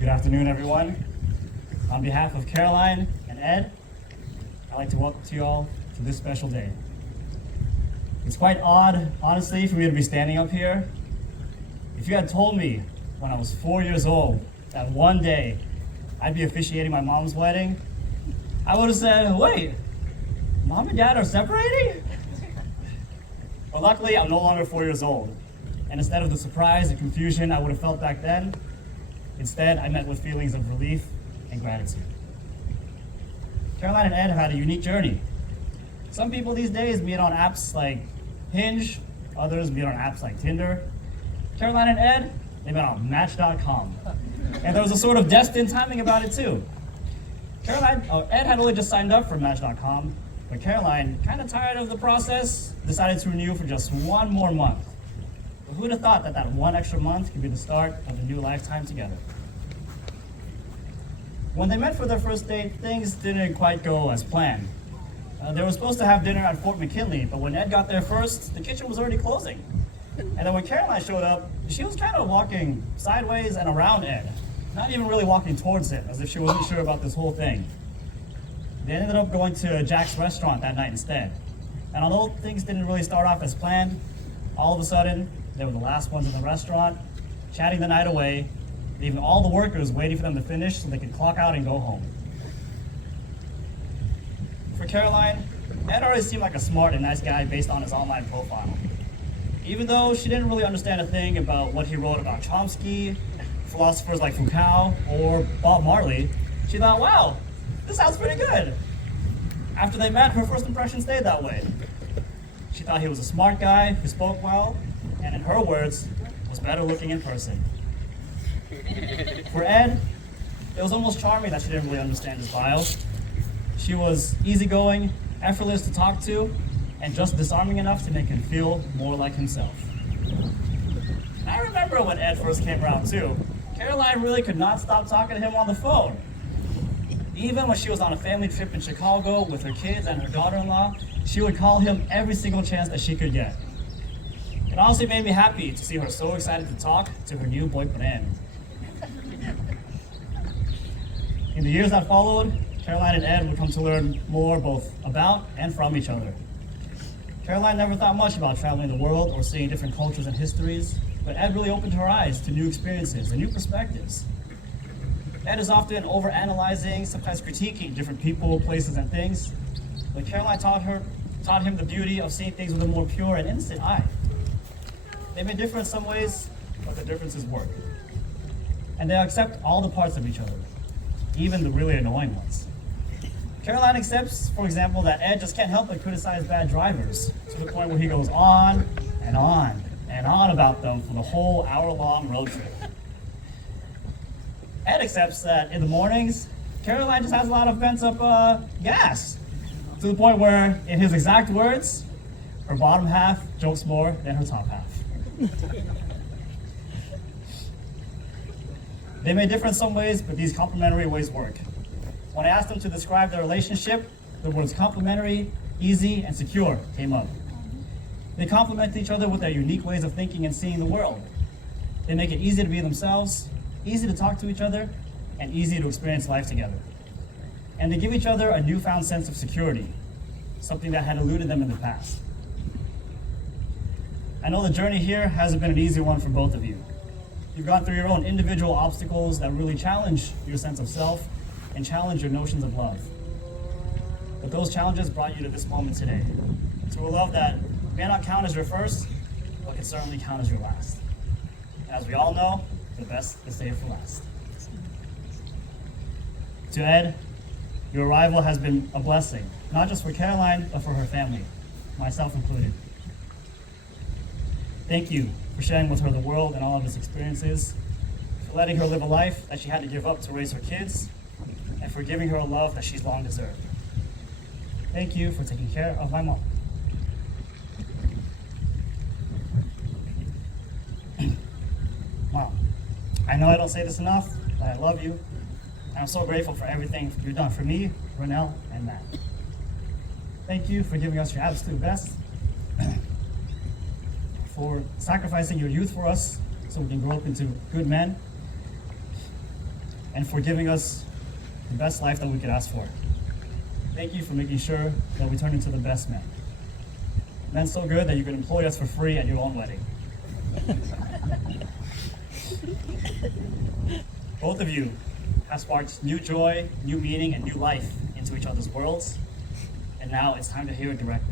Good afternoon, everyone. On behalf of Caroline and Ed, I'd like to welcome you all to this special day. It's quite odd, honestly, for me to be standing up here. If you had told me when I was 4 years old that one day I'd be officiating my mom's wedding, I would have said, wait, mom and dad are separating? But luckily, I'm no longer 4 years old. And instead of the surprise and confusion I would have felt back then, instead, I met with feelings of relief and gratitude. Caroline and Ed have had a unique journey. Some people these days meet on apps like Hinge, others meet on apps like Tinder. Caroline and Ed, they met on Match.com. And there was a sort of destined timing about it too. Ed had only just signed up for Match.com, but Caroline, kind of tired of the process, decided to renew for just one more month. But who would have thought that that one extra month could be the start of a new lifetime together? When they met for their first date, things didn't quite go as planned. They were supposed to have dinner at Fort McKinley, but when Ed got there first, the kitchen was already closing. And then when Caroline showed up, she was kind of walking sideways and around Ed, not even really walking towards him, as if she wasn't sure about this whole thing. They ended up going to Jack's restaurant that night instead. And although things didn't really start off as planned, all of a sudden, they were the last ones in the restaurant, chatting the night away, leaving all the workers waiting for them to finish so they could clock out and go home. For Caroline, Ed already seemed like a smart and nice guy based on his online profile. Even though she didn't really understand a thing about what he wrote about Chomsky, philosophers like Foucault, or Bob Marley, she thought, wow, this sounds pretty good. After they met, her first impression stayed that way. She thought he was a smart guy who spoke well, and in her words, was better looking in person. For Ed, it was almost charming that she didn't really understand his bio. She was easygoing, effortless to talk to, and just disarming enough to make him feel more like himself. And I remember when Ed first came around too. Caroline really could not stop talking to him on the phone. Even when she was on a family trip in Chicago with her kids and her daughter-in-law, she would call him every single chance that she could get. It honestly made me happy to see her so excited to talk to her new boyfriend. In the years that followed, Caroline and Ed would come to learn more both about and from each other. Caroline never thought much about traveling the world or seeing different cultures and histories, but Ed really opened her eyes to new experiences and new perspectives. Ed is often overanalyzing, sometimes critiquing different people, places, and things, but Caroline taught him the beauty of seeing things with a more pure and innocent eye. They may differ in some ways, but the differences work. And they accept all the parts of each other, even the really annoying ones. Caroline accepts, for example, that Ed just can't help but criticize bad drivers, to the point where he goes on and on and on about them for the whole hour-long road trip. Ed accepts that in the mornings, Caroline just has a lot of pent-up gas, to the point where, in his exact words, her bottom half jokes more than her top half. They may differ in some ways, but these complementary ways work. When I asked them to describe their relationship, the words complementary, easy, and secure came up. They complement each other with their unique ways of thinking and seeing the world. They make it easy to be themselves, easy to talk to each other, and easy to experience life together. And they give each other a newfound sense of security, something that had eluded them in the past. I know the journey here hasn't been an easy one for both of you. You've gone through your own individual obstacles that really challenge your sense of self and challenge your notions of love. But those challenges brought you to this moment today, to a love that may not count as your first, but can certainly count as your last. And as we all know, the best is saved for last. To Ed, your arrival has been a blessing, not just for Caroline, but for her family, myself included. Thank you for sharing with her the world and all of its experiences, for letting her live a life that she had to give up to raise her kids, and for giving her a love that she's long deserved. Thank you for taking care of my mom. Mom, I know I don't say this enough, but I love you. And I'm so grateful for everything you've done for me, Ronell, and Matt. Thank you for giving us your absolute best, for sacrificing your youth for us so we can grow up into good men, and for giving us the best life that we could ask for. Thank you for making sure that we turn into the best men. Men so good that you could employ us for free at your own wedding. Both of you have sparked new joy, new meaning, and new life into each other's worlds, and now it's time to hear it directly.